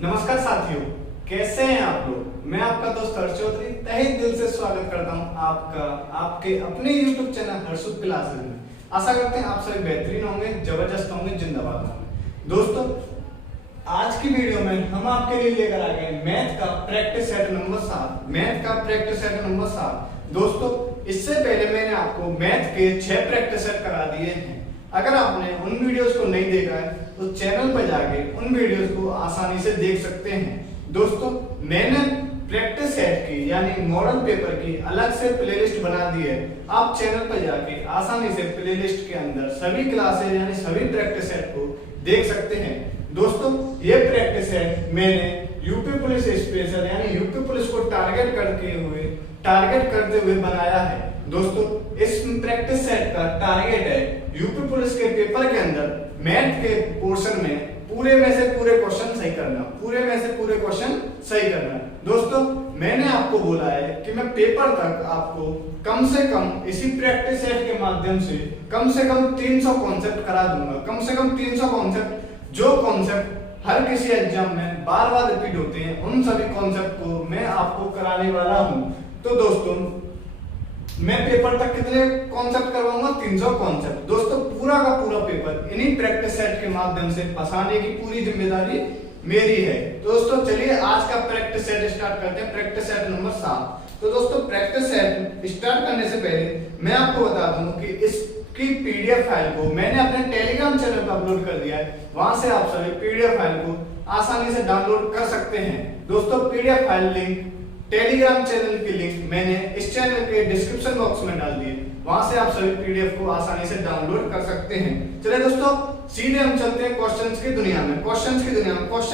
नमस्कार साथियों, कैसे हैं आप लोग। मैं आपका दोस्त हर्ष चौधरी तहे दिल से स्वागत करता हूं आपका आपके अपने YouTube चैनल हर्षुद क्लासेस में। आशा करते हैं आप सभी बेहतरीन होंगे, जबरदस्त होंगे, जिंदाबाद होंगे। दोस्तों, आज की वीडियो में हम आपके लिए लेकर आ गए मैथ का प्रैक्टिस सेट नंबर 7। मैथ का प्रैक्टिस सेट नंबर 7। दोस्तों, इससे पहले मैंने आपको मैथ के 6 प्रैक्टिस सेट करा दिए हैं। अगर आपने उन वीडियोस को नहीं देखा है तो चैनल पर जाके उन वीडियोस को आसानी से देख सकते हैं। दोस्तों, मैंने प्रैक्टिस सेट की यानी मॉडल पेपर की अलग से प्लेलिस्ट बना दी है। आप चैनल पर जाके आसानी से प्लेलिस्ट के अंदर सभी क्लासेस यानी सभी प्रैक्टिस सेट को देख सकते हैं। दोस्तों, ये प्रैक्टिस सेट मैंने यूपी पुलिस स्पेशल यानी यूपी पुलिस को टारगेट करते हुए बनाया है। दोस्तों, इस प्रैक्टिस सेट का टारगेट है यूपी पुलिस के पेपर के अंदर मैथ के पोर्शन में पूरे में से पूरे क्वेश्चन सही करना। दोस्तों, मैंने आपको बोला है कि मैं पेपर तक आपको कम से कम इसी प्रैक्टिस सेट के माध्यम से कम 300 कॉन्सेप्ट करा दूंगा। कम से कम 300 कॉन्सेप्ट, जो कॉन्सेप्ट हर किसी एग्जाम में बार बार रिपीट होते हैं, उन सभी कॉन्सेप्ट को मैं आपको कराने वाला हूं। तो दोस्तों, मैं पेपर तक कितने कॉन्सेप्ट करवाऊंगा? 300 कॉन्सेप्ट। दोस्तों, पूरा का पूरा पेपर इन्हीं प्रैक्टिस सेट के माध्यम से फंसाने की पूरी जिम्मेदारी मेरी है। दोस्तों, चलिए आज का प्रैक्टिस सेट स्टार्ट करते हैं। Practice set number 7। तो दोस्तों, प्रैक्टिस सेट स्टार्ट करने से पहले मैं आपको बता दूं कि इसकी पीडीएफ फाइल को मैंने अपने टेलीग्राम चैनल पर अपलोड कर दिया है। वहां से आप सभी पीडीएफ फाइल को आसानी से डाउनलोड कर सकते हैं। दोस्तों, PDF file link, Telegram channel की लिंक मैंने इस चैनल के डिस्क्रिप्शन बॉक्स में डाल दी है। वहां से आप सभी पीडीएफ को आसानी से डाउनलोड कर सकते हैं। चलिए दोस्तों, सीधे हम चलते हैं क्वेश्चंस की दुनिया में। क्वेश्चन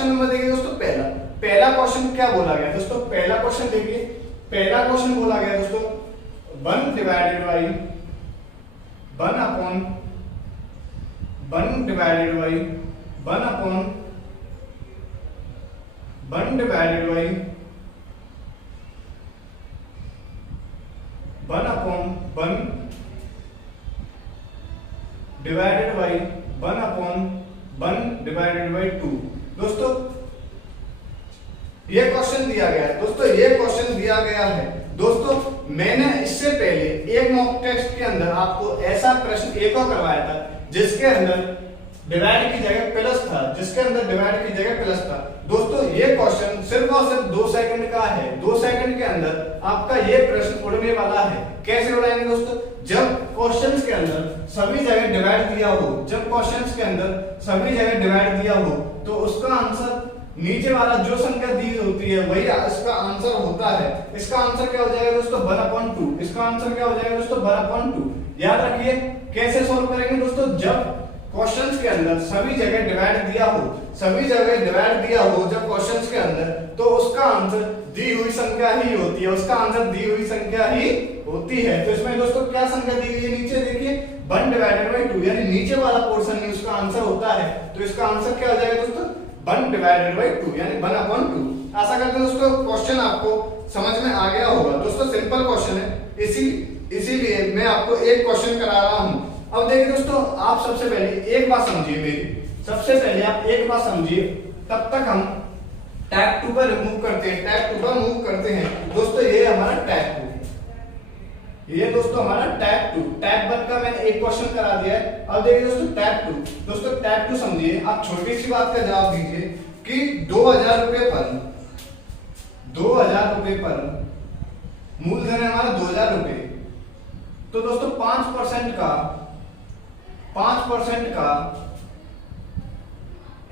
नंबर देखिए दोस्तों, पहला क्वेश्चन क्या बोला गया? दोस्तों, पहला क्वेश्चन देखिए। पहला क्वेश्चन बोला गया दोस्तों 1 divided by 1 upon 1 divided by 1 upon 1 divided by 1 upon 1 divided by 1 upon 1 divided by 2। दोस्तों, ये क्वेश्चन दिया गया है। दोस्तों, मैंने इससे पहले एक मॉक टेस्ट के अंदर आपको ऐसा प्रश्न एक और करवाया था जिसके अंदर डिवाइड की जगह प्लस था। दोस्तों, ये क्वेश्चन सिर्फ और सिर्फ 2 सेकंड का है। 2 सेकंड के अंदर आपका ये प्रश्न उड़ने वाला है। कैसे उड़ाएंगे दोस्तों? जब क्वेश्चंस के अंदर सभी जगह डिवाइड दिया हो, तो उसका आंसर नीचे वाला जो संख्या दी होती है वही इसका आंसर होता है। इसका आंसर क्या हो जाएगा दोस्तों? 1/2। इसका आंसर क्या हो जाएगा दोस्तों? 1/2। याद रखिए कैसे सॉल्व करेंगे दोस्तों? जब क्वेश्चंस के अंदर सभी जगह डिवाइड दिया हो जब क्वेश्चंस के अंदर, तो उसका आंसर दी हुई संख्या ही होती है। तो इसमें दोस्तों क्या संख्या दी गई है? नीचे देखिए 1/2 यानी नीचे वाला पोर्शन ही उसका आंसर होता है। तो इसका आंसर क्या हो जाएगा दोस्तों? 1/2 यानी 1/2। आशा करते हैं दोस्तों क्वेश्चन आपको समझ में आ गया होगा। दोस्तों, सिंपल क्वेश्चन है, इसीलिए मैं आपको एक क्वेश्चन करा रहा हूं। अब देखिए दोस्तों, आप सबसे पहले एक बात समझिए मेरी। तब तक हम टैग 2 पर मूव करते हैं। दोस्तों, ये हमारा टैग 2। ये दोस्तों हमारा टैग 2। टैग 1 का मैंने एक क्वेश्चन करा दिया है। अब देखिए दोस्तों टैग 2। दोस्तों, टैग 2 समझिए। आप छोटी सी बात का जवाब दीजिए कि 2000 रुपए पर मूलधन है हमारा 2000 रुपए। तो दोस्तों 5% का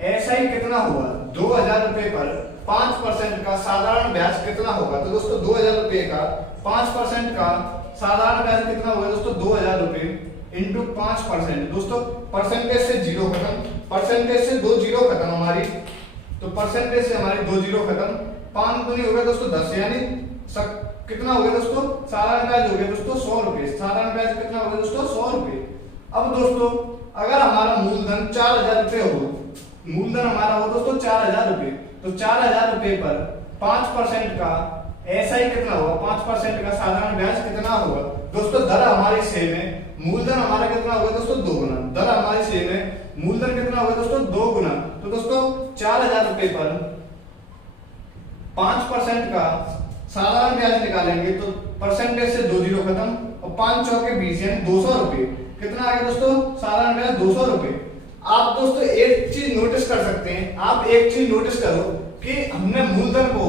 एसआई कितना होगा? 2000 रुपए पर 5% का साधारण ब्याज कितना होगा? तो दोस्तों 2000 रुपए का 5% का साधारण ब्याज कितना होगा दोस्तों? 2000 रुपए इंटू 5%। दोस्तों, परसेंटेज से 0 खत्म, परसेंटेज से 2 जीरो खत्म हमारी। तो परसेंटेज से हमारी 2 जीरो खत्म। 5 दूनी हो गया दोस्तों 10, यानी कितना हो गया दोस्तों? साधारण ब्याज हो गया दोस्तों 100 रुपए। साधारण ब्याज कितना हो गया दोस्तों? 100 रुपए। अब दोस्तों, अगर हमारा मूलधन 4000 रुपए हो, दोस्तों 4000 रुपए, तो 4000 रुपए पर 5% का एसआई कितना होगा? 5% का साधारण ब्याज कितना होगा? दोस्तों, दर हमारी सेम है, मूलधन हमारा कितना होगा दोस्तों? 2 गुना। दर हमारी सेम है, मूलधन कितना होगा दोस्तों? 2 गुना। तो दोस्तों 4000 रुपए पर 5% का साधारण ब्याज निकालेंगे तो परसेंटेज से 2 जीरो खत्म, और 5 चौके 20 यानी 200 रुपए। कितना आ गया दोस्तों? साधारण ब्याज 200 रुपए। आप दोस्तों एक चीज नोटिस कर सकते हैं, आप एक चीज नोटिस करो कि हमने मूलधन को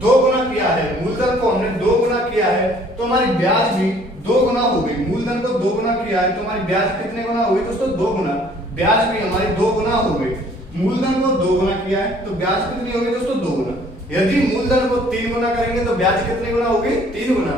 2 गुना किया है, मूलधन को हमने 2 गुना किया है तो हमारी ब्याज भी 2 गुना हो गई। मूलधन को 2 गुना किया है तो हमारी ब्याज कितने गुना हो गई दोस्तों? 2 गुना। ब्याज भी हमारी 2 गुना हो गई। मूलधन को 2 गुना किया है तो ब्याज कितनी हो गई दोस्तों? 2 गुना। यदि मूलधन को 3 गुना करेंगे तो ब्याज कितने गुना होगी? 3 गुना।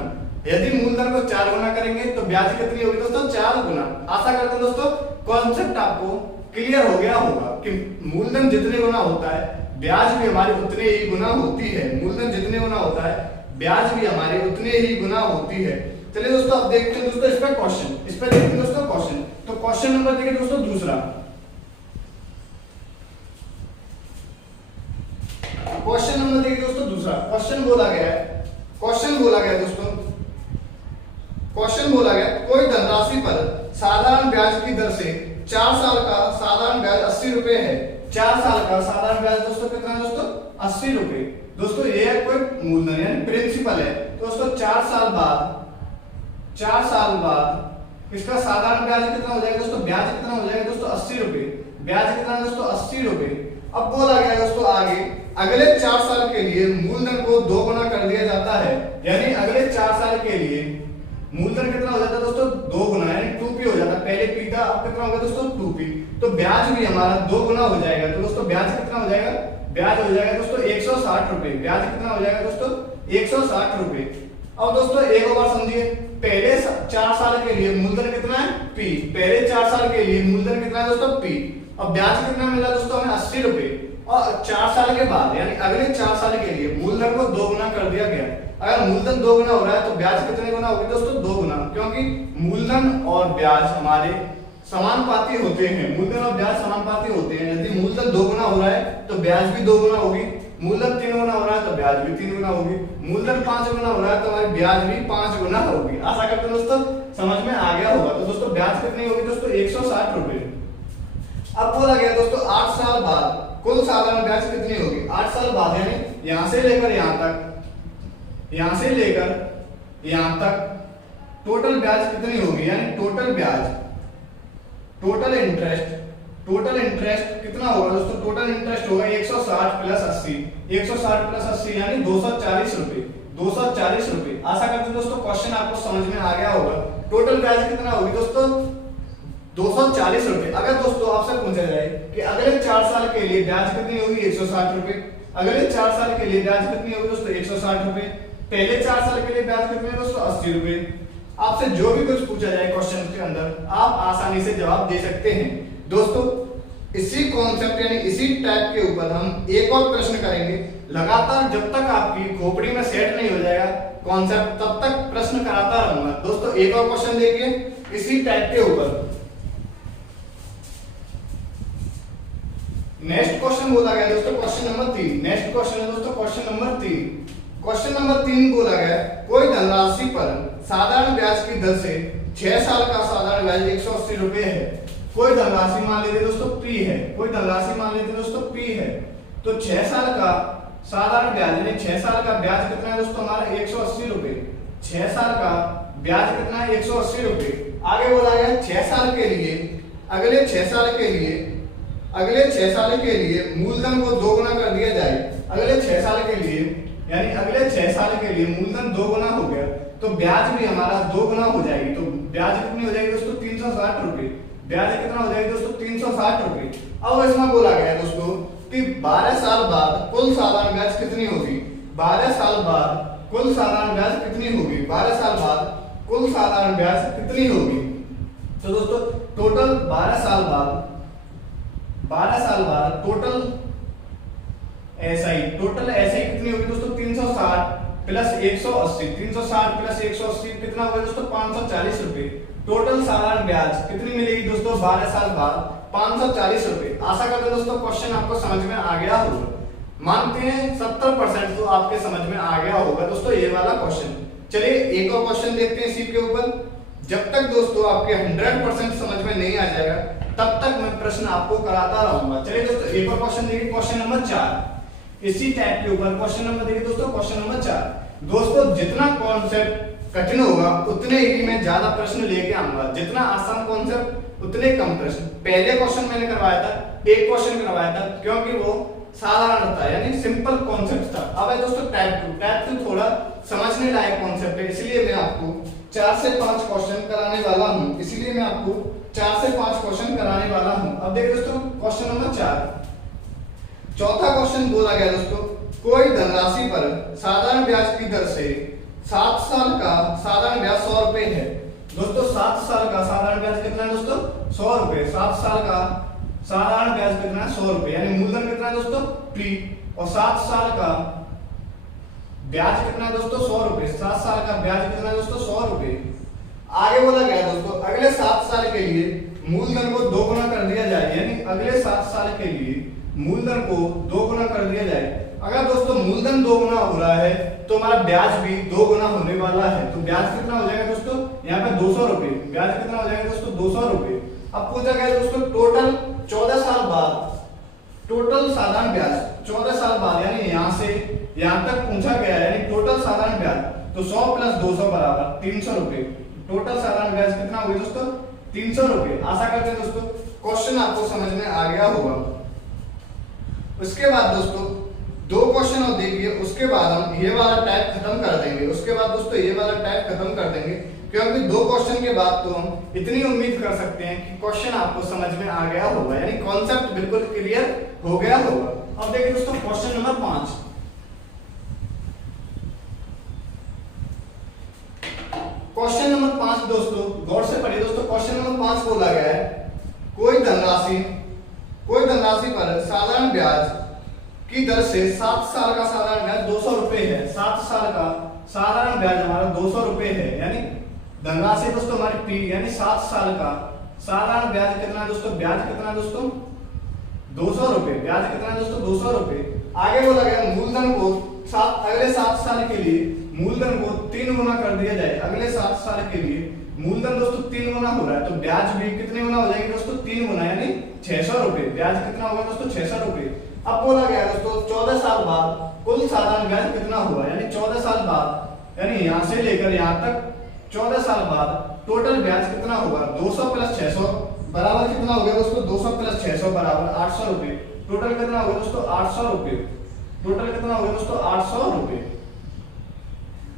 यदि मूलधन को 4 गुना करेंगे तो ब्याज कितनी होगी दोस्तों? 4 गुना। आशा करते हैं दोस्तों कॉन्सेप्ट आपको क्लियर हो गया होगा कि मूलधन जितने गुना होता है ब्याज भी हमारी उतने ही गुना होती है। मूलधन जितने गुना होता है ब्याज भी हमारी उतने ही गुना होती है। चलिए दोस्तों अब देखते हैं दोस्तों इस पर क्वेश्चन, इस पर देखते हैं दोस्तों क्वेश्चन। तो क्वेश्चन नंबर देखिए दोस्तों दूसरा। क्वेश्चन नंबर देखिए दोस्तों दूसरा। क्वेश्चन बोला गया है, क्वेश्चन बोला गया दोस्तों, क्वेश्चन बोला गया कोई धनराशि पर साधारण ब्याज की दर से 4 साल का साधारण ब्याज 80 रुपए है। 4 साल का साधारण ब्याज दोस्तों कितना है दोस्तों? 80 रुपए। दोस्तों ये कोई मूलधन यानी प्रिंसिपल है तो दोस्तों 4 साल बाद इसका साधारण ब्याज कितना हो जाएगा दोस्तों? ब्याज कितना हो जाएगा दोस्तों? 80 रुपए। ब्याज कितना है दोस्तों? 80 रुपए। अब बोला गया दोस्तों आगे अगले 4 साल के लिए मूलधन को 2 गुना कर दिया जाता है, यानी अगले 4 साल के लिए मूलधन कितना हो जाता है दोस्तों? 2 गुना यानी 2p हो जाता है। पहले p था, अब कितना होगा दोस्तों? 2p। तो ब्याज भी हमारा 2 गुना हो जाएगा। तो दोस्तों ब्याज कितना हो जाएगा? ब्याज हो जाएगा दोस्तों 160 रुपए। ब्याज कितना हो जाएगा दोस्तों? 160 रुपए। अब दोस्तों एक और बात समझिए, पहले 4 साल के लिए मूलधन कितना है? p। पहले 4 साल के लिए मूलधन कितना है दोस्तों? p। अब ब्याज कितना मिला दोस्तों हमें? 80 रुपए। और 4 साल के बाद यानी अगले 4 साल के लिए मूलधन को 2 गुना कर दिया गया। अगर मूलधन 2 गुना हो रहा है तो ब्याज कितने गुना होगी दोस्तों? 2 गुना, क्योंकि मूलधन और ब्याज हमारे समानुपाती होते हैं। मूलधन और ब्याज समानुपाती होते हैं। यदि मूलधन 2 गुना हो रहा है तो ब्याज भी 2 गुना होगी। मूलधन 3 गुना हो रहा है तो ब्याज भी 3 गुना होगी। मूलधन 5 गुना हो रहा है तो हमारी ब्याज भी 5 गुना होगी। आशा करते हैं दोस्तों समझ में आ गया होगा। तो दोस्तों ब्याज कितनी होगी दोस्तों? 160 रुपए। अब बोला गया दोस्तों 8 साल बाद कुल साधारण ब्याज कितनी होगी? 8 साल बाद यानी यहां से लेकर यहां तक, यहां से लेकर यहां तक टोटल ब्याज कितनी होगी? यानी टोटल ब्याज, टोटल इंटरेस्ट कितना होगा दोस्तों? टोटल इंटरेस्ट होगा 160 प्लस 80। 160 प्लस 80 यानी 240 रुपए। 240 रुपए। आशा करते हैं दोस्तों क्वेश्चन आपको समझ में आ गया होगा। टोटल ब्याज कितना होगी दोस्तों? 240 रुपए। अगर दोस्तों आपसे पूछा जाए कि अगले 4 साल के लिए ब्याज कितनी होगी? 160 रुपए। अगले 4 साल के लिए ब्याज कितनी होगी दोस्तों? 160 रुपए। पहले 4 साल के लिए ब्याज कितने दोस्तों? 80 रुपए। आपसे जो भी कुछ पूछा जाए क्वेश्चन के अंदर आप आसानी से जवाब दे सकते हैं। दोस्तों इसी कॉन्सेप्ट यानी इसी टाइप के ऊपर हम एक और प्रश्न करेंगे लगातार। जब तक आपकी खोपड़ी में सेट नहीं हो जाएगा कॉन्सेप्ट तब तक प्रश्न कराता रहूंगा। दोस्तों एक और क्वेश्चन देखिए इसी टाइप के ऊपर। नेक्स्ट क्वेश्चन बोला गया दोस्तों क्वेश्चन नंबर 3। नेक्स्ट क्वेश्चन है दोस्तों क्वेश्चन नंबर 3। क्वेश्चन नंबर 3 बोला गया कोई धनराशि पर साधारण ब्याज की दर से 6 साल का साधारण ब्याज 180 रुपए है। कोई धनराशि मान लेते दोस्तों p है। कोई धनराशि मान लेते दोस्तों p है। तो 6 साल का साधारण ब्याज यानी 6 साल का ब्याज कितना है दोस्तों? हमारा 180 रुपए। 6 साल का ब्याज कितना है? 180 रुपए। आगे बोला गया 6 साल के लिए अगले 6 साल के लिए मूलधन को 2 गुना कर दिया जाए। अगले 6 साल के लिए यानी अगले 6 साल के लिए मूलधन 2 गुना हो गया तो ब्याज भी हमारा 2 गुना हो जाएगी। तो ब्याज कितनी हो जाएगी दोस्तों? 360 रुपए। ब्याज कितना हो जाएगी दोस्तों? 360 रुपए। अब इसमें बोला गया है दोस्तों कि 12 साल बाद कुल साधारण ब्याज कितनी होगी? 12 साल बाद कुल साधारण ब्याज कितनी होगी? 12 साल बाद कुल साधारण ब्याज कितनी होगी? तो दोस्तों टोटल 12 साल बाद टोटल एसआई कितनी होगी दोस्तों? 360 प्लस 180। 360 प्लस 180 कितना होगा दोस्तों? 540 रुपए। टोटल साधारण ब्याज कितनी मिलेगी दोस्तों? 12 साल बाद 540 रुपए। आशा करते हैं दोस्तों क्वेश्चन आपको समझ में आ गया होगा। मानते हैं 70% तो आपके समझ में आ गया होगा दोस्तों ये वाला क्वेश्चन। चलिए एक और क्वेश्चन देखते हैं इसी के ऊपर। जब तक दोस्तों आपके 100% समझ में नहीं आ जाएगा तब तक मैं प्रश्न आपको कराता रहूंगा। चलिए दोस्तों एक और क्वेश्चन देखिए क्वेश्चन नंबर 4। इसी टाइप के ऊपर क्वेश्चन नंबर देखिए दोस्तों, क्वेश्चन नंबर 4। दोस्तों जितना कॉन्सेप्ट कठिन होगा उतने ही मैं ज्यादा प्रश्न लेके आऊंगा, जितना आसान कॉन्सेप्ट उतने कम प्रश्न। पहले क्वेश्चन मैंने करवाया था, एक क्वेश्चन करवाया था क्योंकि वो साधारण था यानी सिंपल कॉन्सेप्ट था। अब है दोस्तों टाइप 2 थोड़ा समझने लायक कॉन्सेप्ट है, इसलिए मैं आपको 4 से 5 क्वेश्चन कराने वाला हूं, इसलिए मैं आपको 4 से 5 क्वेश्चन कराने वाला हूं। अब देखिए दोस्तों क्वेश्चन नंबर 4, चौथा क्वेश्चन बोला गया दोस्तों, कोई धनराशि पर साधारण ब्याज की दर से 7 साल का साधारण ब्याज 100 रुपए है। दोस्तों 7 साल का साधारण ब्याज कितना है दोस्तों? 100 रुपए। 7 साल का साधारण ब्याज कितना है? 100 रुपए, यानी मूलधन कितना है दोस्तों? P, और 7 साल का ब्याज कितना है दोस्तों? 100 रुपए। 7 साल का ब्याज कितना है दोस्तों? 100 रुपए। आगे बोला गया दोस्तों अगले 7 साल के लिए मूलधन को 2 गुना कर दिया जाए, यानी अगले 7 साल के लिए मूलधन को 2 गुना कर दिया जाए। अगर दोस्तों मूलधन 2 गुना हो रहा है तो हमारा ब्याज भी 2 गुना होने वाला है। तो ब्याज कितना हो जाएगा दोस्तों? यहाँ पे 200 रुपए। ब्याज कितना हो जाएगा दोस्तों? 200 रुपए। अब पूछा गया दोस्तों टोटल 14 साल बाद, टोटल साधारण ब्याज 14 साल बाद, यानी यहाँ से यहाँ तक पूछा गया है, यानी टोटल साधारण ब्याज, तो 100 प्लस 200 बराबर 300 रुपए। टोटल साधारण ब्याज कितना हुआ दोस्तों? 300 रुपए। आशा करते हैं दोस्तों क्वेश्चन आपको समझ में आ गया होगा। उसके बाद दोस्तों 2 क्वेश्चन और देखिए, उसके बाद हम ये वाला टाइप खत्म कर देंगे। उसके बाद दोस्तों ये वाला टाइप खत्म कर देंगे, क्योंकि 2 क्वेश्चन के बाद तो हम इतनी उम्मीद कर सकते हैं कि क्वेश्चन आपको समझ में आ गया होगा, यानी कॉन्सेप्ट बिल्कुल क्लियर हो गया होगा। अब देखिए दोस्तों क्वेश्चन नंबर 5। क्वेश्चन नंबर 5 दोस्तों गौर से पढ़िए दोस्तों। क्वेश्चन नंबर 5 बोला गया है कोई धनराशि पर साधारण ब्याज की दर से 7 साल का साधारण ब्याज 200 रुपए है। 7 साल का साधारण ब्याज हमारा 200 रुपए है, यानी धनराशि दोस्तों हमारी P, यानी 7 साल का साधारण ब्याज कितना है दोस्तों? ब्याज कितना है दोस्तों? 200 रुपए। ब्याज कितना है दोस्तों? 200 रुपए। आगे बोला गया मूलधन को अगले 7 साल के लिए मूलधन को 3 गुना कर दिया जाए। अगले 7 साल के लिए मूलधन दोस्तों 3 गुना हो रहा है, तो ब्याज भी कितने गुना हो जाएगी दोस्तों? 3 गुना, यानी 600 रुपए। ब्याज कितना होगा दोस्तों? 600 रुपए। अब बोला गया दोस्तों 14 साल बाद कुल साधारण ब्याज कितना हुआ, यानी 14 साल बाद, यानी यहां से लेकर यहां तक 14 साल बाद टोटल ब्याज कितना होगा? 200 प्लस 600 बराबर कितना हो गया दोस्तों? 200 प्लस 600 बराबर 800 रुपए। टोटल कितना होगा दोस्तों? 800 रुपए। टोटल कितना होगा दोस्तों? 800 रुपए।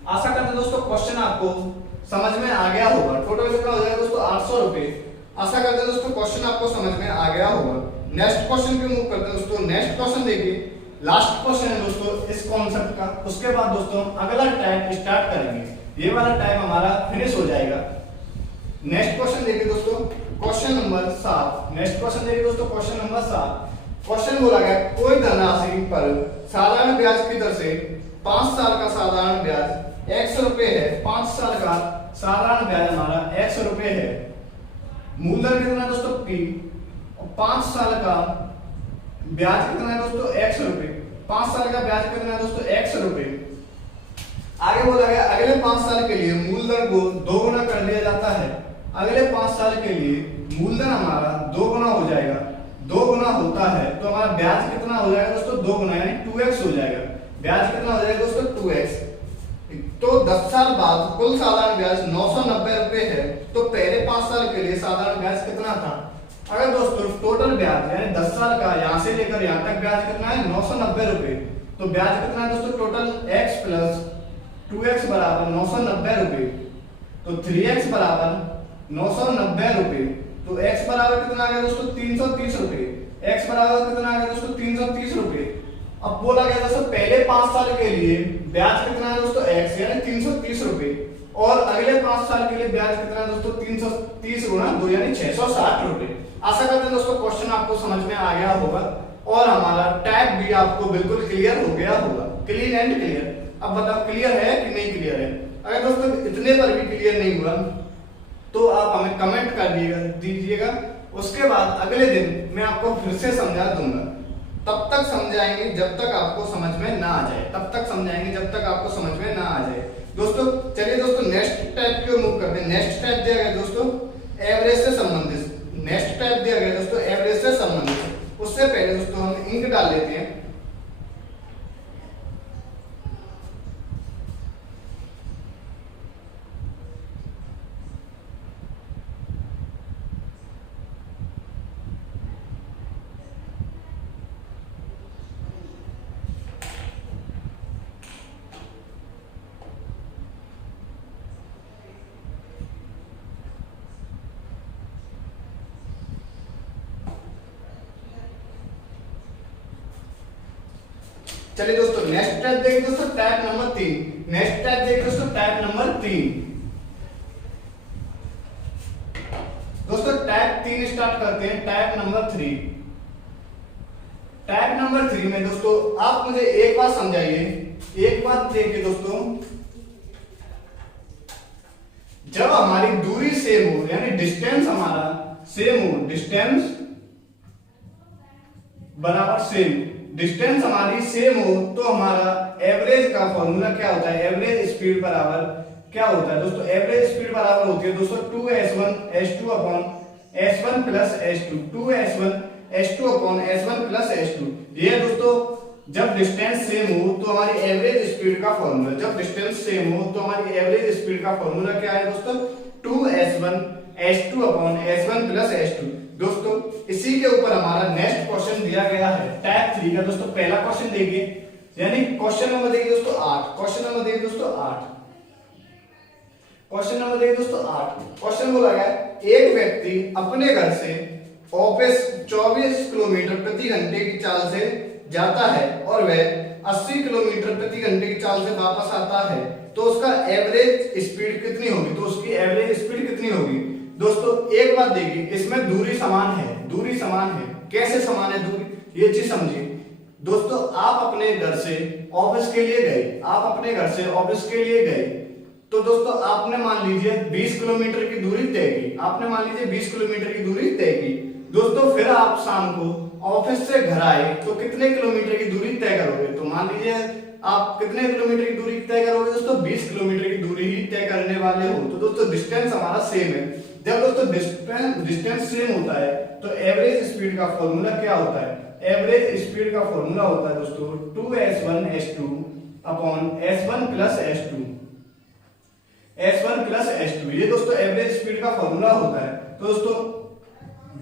आशा करते हैं दोस्तों क्वेश्चन आपको समझ में आ गया होगा। टोटल कितना हो जाएगा दोस्तों? 800 रुपए। आशा करते हैं दोस्तों क्वेश्चन आपको समझ में आ गया होगा। नेक्स्ट क्वेश्चन पे मूव करते हैं दोस्तों। नेक्स्ट क्वेश्चन देखिए, लास्ट क्वेश्चन है दोस्तों इस कॉन्सेप्ट का। उसके बाद दोस्तों अगला टाइप स्टार्ट करेंगे, ये वाला टाइप हमारा फिनिश हो जाएगा। नेक्स्ट क्वेश्चन देखिए दोस्तों, क्वेश्चन नंबर 7। नेक्स्ट क्वेश्चन देखिए दोस्तों, क्वेश्चन नंबर 7। क्वेश्चन बोला गया कोई धनराशि पर साधारण ब्याज की दर से 5 साल का साधारण ब्याज x रुपए है। 5 साल का साधारण ब्याज हमारा x रुपए है। मूलधन कितना है दोस्तों? P, और 5 साल का ब्याज कितना है दोस्तों? x रुपए। 5 साल का ब्याज कितना है दोस्तों? x रुपए। आगे बोला गया अगले 5 साल के लिए मूलधन को 2 गुना कर दिया जाता है। अगले 5 साल के लिए मूलधन हमारा 2 गुना हो जाएगा। 2 गुना होता है तो हमारा ब्याज कितना हो जाएगा दोस्तों? 2 गुना, यानी 2x हो जाएगा। ब्याज कितना हो जाएगा दोस्तों? 2x। तो 10 साल बाद कुल साधारण ब्याज 990 रुपए है। तो पहले 5 साल के लिए साधारण ब्याज कितना था? अगर दोस्तों टोटल ब्याज यानी 10 साल का यहां से लेकर यहां तक ब्याज कितना है? 990 रुपए। तो ब्याज कितना है दोस्तों? टोटल x प्लस 2x बराबर 990 रुपए। तो 3x बराबर 990 रुपए। तो x बराबर कितना आ गया दोस्तों? 330 रुपए। x बराबर कितना आ गया दोस्तों? 330 रुपए। अब बोला गया दोस्तों पहले 5 साल के लिए ब्याज कितना है दोस्तों? x, यानी 330 रुपए, और अगले 5 साल के लिए ब्याज कितना है दोस्तों? 330 गुना 2, यानी 660 रुपए। आशा करते हैं दोस्तों क्वेश्चन आपको समझ में आ गया होगा और हमारा टाइप भी आपको बिल्कुल क्लियर हो गया होगा। Clean and clear. अब बताओ क्लियर है कि नहीं क्लियर है? अगर दोस्तों इतने पर भी क्लियर नहीं हुआ तो आप हमें कमेंट कर दीजिएगा। उसके बाद अगले दिन मैं आपको फिर से समझा दूंगा। तब तक समझाएंगे जब तक आपको समझ में ना आ जाए। तब तक समझाएंगे जब तक आपको समझ में ना आ जाए। दोस्तों चलिए दोस्तों नेक्स्ट टाइप की ओर मूव करते हैं। नेक्स्ट टाइप दिया गया दोस्तों एवरेज से संबंधित। नेक्स्ट टाइप दिया गया दोस्तों एवरेज से संबंधित। उससे पहले दोस्तों हम इंक डाल लेते हैं। चलिए दोस्तों नेक्स्ट स्टेप देखिए दोस्तों, टाइप नंबर 3। नेक्स्ट स्टेप देखिए दोस्तों, टाइप नंबर 3। दोस्तों टाइप 3 स्टार्ट करते हैं, टाइप नंबर 3। टाइप नंबर 3 में दोस्तों आप मुझे एक बात समझाइए, एक बात देखिए दोस्तों, जब हमारी दूरी सेम हो यानी डिस्टेंस हमारा सेम हो, डिस्टेंस बराबर सेम, डिस्टेंस हमारी सेम हो तो हमारा एवरेज का फॉर्मूला क्या होता है, एवरेज स्पीड बराबर क्या होता है दोस्तों, एवरेज स्पीड बराबर होती है दोस्तों 2s1 s2 upon s1 plus s2, 2s1 s2 upon s1 plus s2। ये दोस्तों जब डिस्टेंस सेम हो तो हमारी एवरेज स्पीड का फॉर्मूला, जब डिस्टेंस सेम हो तो हमारी एवरेज स्पीड का फॉर्मूला क्या है दोस्तों, 2s1 s2 upon s1 plus s2। दोस्तों इसी के ऊपर हमारा नेक्स्ट क्वेश्चन दिया गया है टाइप 3 का। दोस्तों पहला क्वेश्चन देखिए, यानी क्वेश्चन नंबर देखिए दोस्तों 8, क्वेश्चन नंबर देखिए दोस्तों 8, क्वेश्चन नंबर देखिए दोस्तों 8। क्वेश्चन बोला गया एक व्यक्ति अपने घर से ऑफिस 24 किलोमीटर प्रति घंटे की चाल से जाता है और वह 80 किलोमीटर प्रति घंटे की चाल से वापस आता है, तो उसका एवरेज स्पीड कितनी होगी, तो उसकी एवरेज स्पीड कितनी होगी। दोस्तों एक बात देखिए, इसमें दूरी समान है, दूरी समान है, कैसे समान है दूरी, ये चीज समझिए। दोस्तों आप अपने घर से ऑफिस के लिए गए, आप अपने घर से ऑफिस के लिए गए, तो दोस्तों आपने मान लीजिए 20 किलोमीटर की दूरी तय की, आपने मान लीजिए 20 किलोमीटर की दूरी तय की। दोस्तों फिर आप शाम को ऑफिस से घर आए तो कितने किलोमीटर की दूरी तय करोगे, तो मान लीजिए आप कितने किलोमीटर की दूरी तय करोगे दोस्तों, 20 किलोमीटर की दूरी ही तय करने वाले हो। तो दोस्तों डिस्टेंस हमारा सेम है, जब दोस्तों डिस्टेंस सेम होता है तो एवरेज स्पीड का फॉर्मूला क्या होता है, एवरेज स्पीड का फॉर्मूला होता है दोस्तों 2s1 s2 upon s1 plus s2, s1 plus s2। ये दोस्तों एवरेज स्पीड का फॉर्मूला होता है। तो दोस्तों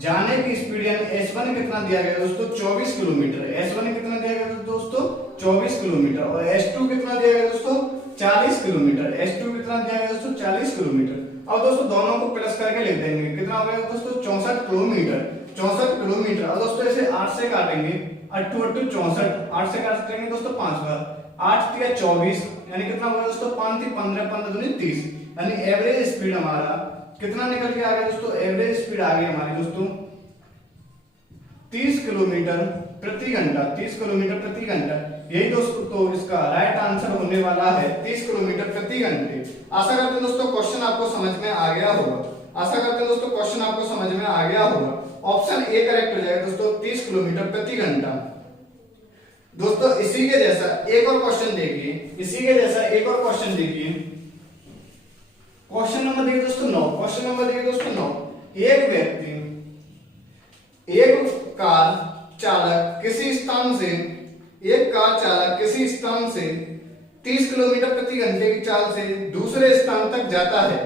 जाने की स्पीड यानी s1 कितना दिया गया दोस्तों 24 किलोमीटर, s1 कितना दिया गया दोस्तों 24 किलोमीटर, और s2 कितना दिया गया दोस्तों 40 किलोमीटर, s2 कितना दिया गया दोस्तों 40 किलोमीटर। अब दोस्तों दोनों को प्लस करके लिख देंगे, कितना हो गया दोस्तों 64 किलोमीटर, 64 किलोमीटर। और दोस्तों इसे 8 से काटेंगे, 8 × 64, 8 से काटेंगे दोस्तों 5 बार, 8 × 24 यानी कितना होगा दोस्तों 5 × 15, 15 दूनी 30, यानी एवरेज स्पीड हमारा कितना निकल के आ गया दोस्तों, एवरेज स्पीड आ गई हमारी दोस्तों 30 किलोमीटर प्रति घंटा, 30 किलोमीटर प्रति घंटा। यही दोस्तों तो इसका राइट आंसर होने वाला है 30 किलोमीटर प्रति घंटे। आशा करते हैं दोस्तों क्वेश्चन आपको समझ में आ गया होगा, आशा करते हैं दोस्तों क्वेश्चन आपको समझ में आ गया होगा। ऑप्शन ए करेक्ट हो जाएगा दोस्तों 30 किलोमीटर प्रति घंटा। दोस्तों इसी के जैसा एक और क्वेश्चन देखिए, इसी के जैसा एक और क्वेश्चन देखिए, क्वेश्चन नंबर देखिए दोस्तों 9, क्वेश्चन नंबर देखिए दोस्तों 9। एक व्यक्ति, एक कार चालक किसी स्थान से, एक कार चालक किसी स्थान से 30 किलोमीटर प्रति घंटे की चाल से दूसरे स्थान तक जाता है,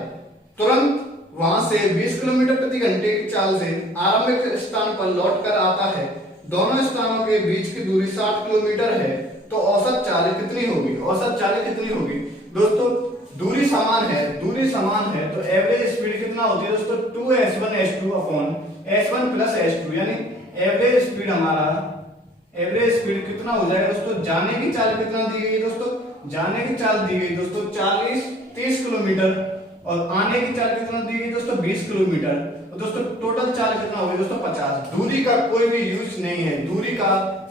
तुरंत वहां से 20 किलोमीटर प्रति घंटे की चाल से आरंभिक स्थान पर लौट कर आता है। दोनों स्थानों के बीच की दूरी 60 किलोमीटर है, तो औसत चाल कितनी होगी, औसत चाल कितनी होगी। दोस्तों दूरी समान है, दूरी समान है, तो एवरेज स्पीड कितना होती है दोस्तों 2s1 s2 upon s1 plus s2, यानी एवरेज स्पीड हमारा, एवरेज स्पीड कितना हो जाएगा दोस्तों, जाने की चाल कितना दी गई दोस्तों, जाने की चाल दी गई दोस्तों 30 किलोमीटर, और आने की चाल कितना दी गई दोस्तों 20 किलोमीटर। तो दोस्तों टोटल चाल कितना होगी दोस्तों 50। दूरी का कोई भी यूज नहीं है, दूरी का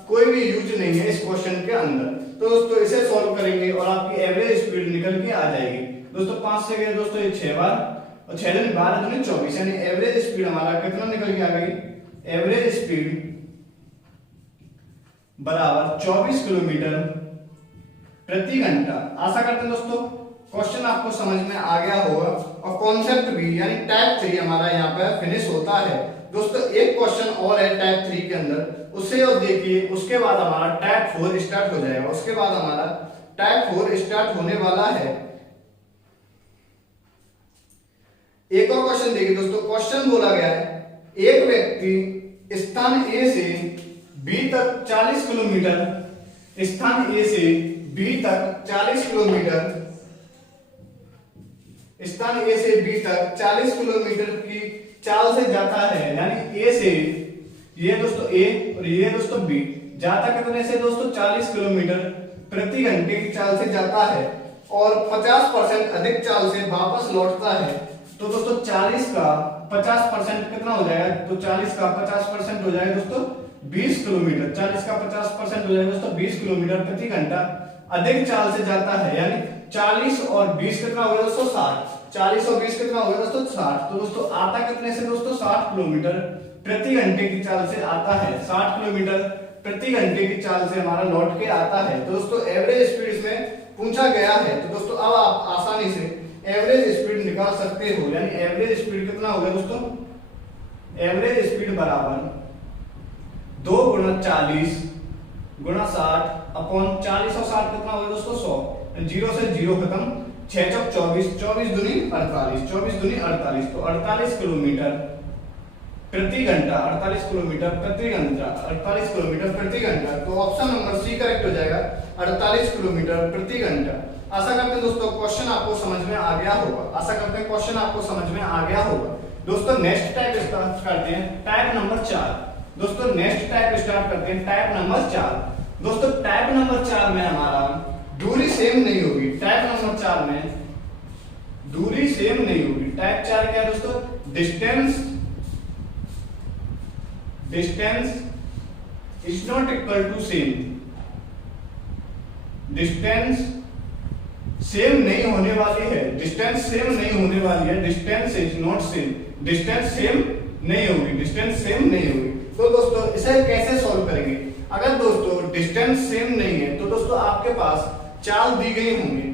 कोई भी यूज नहीं है इस क्वेश्चन के अंदर। तो दोस्तों इसे सॉल्व करेंगे और आपकी एवरेज स्पीड निकल के आ जाएगी दोस्तों। 5 से गए दोस्तों ये 6 बार, और 6 दूनी 12 दूनी 24, यानी एवरेज स्पीड हमारा कितना निकल के आ गई, एवरेज स्पीड बराबर 24 किलोमीटर प्रति घंटा। आशा करते हैं दोस्तों क्वेश्चन आपको समझ में आ गया होगा, और कॉन्सेप्ट भी यानी टाइप 3 हमारा यहाँ पे फिनिश होता है। दोस्तों एक क्वेश्चन और है टाइप 3 के अंदर, उसे और देखिए, उसके बाद हमारा टाइप 4 स्टार्ट हो जाएगा, उसके बाद हमारा टाइप 4 स्टार्ट होने वाला है। एक और क्वेश्चन देखिए दोस्तों, क्वेश्चन बोला गया है एक व्यक्ति स्थान ए से बी तक 40 किलोमीटर, स्थान ए से बी तक 40 किलोमीटर, स्थान ए से बी तक 40 किलोमीटर की चाल से जाता है, यानी ए से, ये दोस्तों ए और ये दोस्तों बी, जाता कितने से दोस्तों 40 किलोमीटर प्रति घंटे की चाल से जाता है और 50% अधिक चाल से वापस लौटता है, तो दोस्तों 40 का 50% कितना हो जाएगा, तो 40 का 50% हो जाएगा दोस्तों 20 किलोमीटर। 40 का 50% हो जाएगा दोस्तों 20 किलोमीटर प्रति घंटा अधिक चाल से जाता है, यानी 40 और 20 कितना हो गया दोस्तों 60। 40 और 20 कितना हो गया दोस्तों 60। तो दोस्तों आता कितने से दोस्तों 60 किलोमीटर प्रति घंटे की चाल से आता है। 60 किलोमीटर प्रति घंटे की चाल से हमारा लौट के आता है। तो दोस्तों एवरेज स्पीड इसमें पूछा गया है, तो दोस्तों अब आप आसानी से एवरेज स्पीड निकाल सकते हो, यानी एवरेज स्पीड कितना हो गया दोस्तों, एवरेज स्पीड बराबर 2 गुणा 40 गुणा 60 अपॉन 40 और 60 कितना हो गया दोस्तों 100, 0 से 0 खत्म, 6 चौक 24, 24 दूनी 48, 24 दूनी 48, तो 48 किलोमीटर प्रति घंटा, 48 किलोमीटर प्रति घंटा, 48 किलोमीटर प्रति घंटा। तो ऑप्शन नंबर सी करेक्ट हो जाएगा, 48 किलोमीटर प्रति घंटा। आशा करते हैं दोस्तों क्वेश्चन आपको समझ में आ गया होगा। आशा करते हैं क्वेश्चन आपको समझ में आ गया होगा। दोस्तों नेक्स्ट टाइप स्टार्ट करते हैं, टाइप नंबर 4। दोस्तों नेक्स्ट टाइप स्टार्ट करते हैं, टाइप नंबर 4। दोस्तों टाइप नंबर 4 में हमारा दूरी सेम नहीं होगी। टाइप नंबर 4 में दूरी सेम नहीं होगी। टाइप 4 क्या है दोस्तों, distance is not equal to same. Distance same नहीं होने वाली है, डिस्टेंस सेम नहीं होने वाली है, distance is not same, distance same नहीं होगी, डिस्टेंस सेम नहीं होगी। तो दोस्तों इसे कैसे सॉल्व करेंगे, अगर दोस्तों डिस्टेंस सेम नहीं है तो दोस्तों आपके पास चाल दी गई होंगी,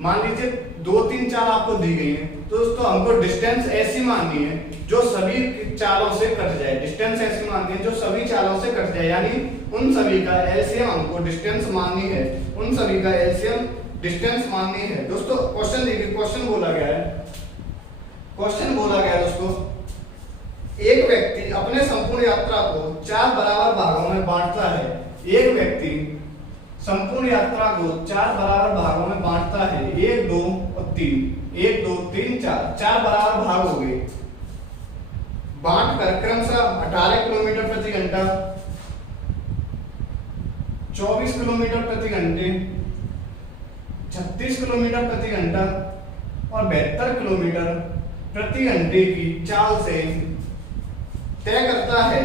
मान लीजिए 2-3 चाल आपको दी गई है, तो दोस्तों हमको डिस्टेंस ऐसी माननी है जो सभी चालों से कट जाए। डिस्टेंस ऐसी माननी है जो सभी चालों से कट जाए, यानी उन सभी का एलसीएम हमको डिस्टेंस माननी है, उन सभी का एलसीएम डिस्टेंस माननी है। दोस्तों क्वेश्चन देखिए, क्वेश्चन बोला गया है दोस्तों, एक व्यक्ति अपने संपूर्ण यात्रा को 4 बराबर भागों में बांटता है। एक व्यक्ति संपूर्ण यात्रा को 4 बराबर भागों में बांटता है, 1 2 और 3, 1 2 3 4, 4 बराबर भाग हो गए। बांट कर क्रमशः 18 किलोमीटर प्रति घंटा, 24 किलोमीटर प्रति घंटे, 36 किलोमीटर प्रति घंटा और 72 किलोमीटर प्रति घंटे की चाल से तय करता है,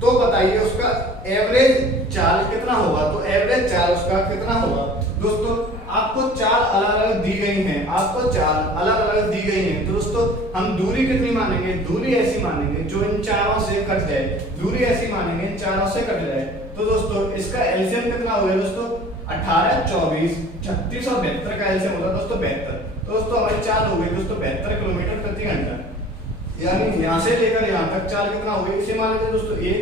तो बताइए उसका एवरेज चाल कितना होगा। तो एवरेज चाल उसका कितना होगा। दोस्तों आपको चाल अलग अलग दी गई हैं, आपको चाल अलग अलग दी गई हैं, तो दोस्तों हम दूरी कितनी मानेंगे, दूरी ऐसी मानेंगे जो इन चारों से कट जाए, दूरी ऐसी मानेंगे इन चारों से कट जाए। तो दोस्तों इसका एलसीएम कितना होगा दोस्तों, 18 24 36 और 72 का एलसीएम होगा दोस्तों 72। तो दोस्तों हमारी चाल हो गई दोस्तों 72 किलोमीटर प्रति घंटा, यानी यहां से लेकर यहां तक चाल कितना हो गई, इसे मान लेते हैं दोस्तों ए,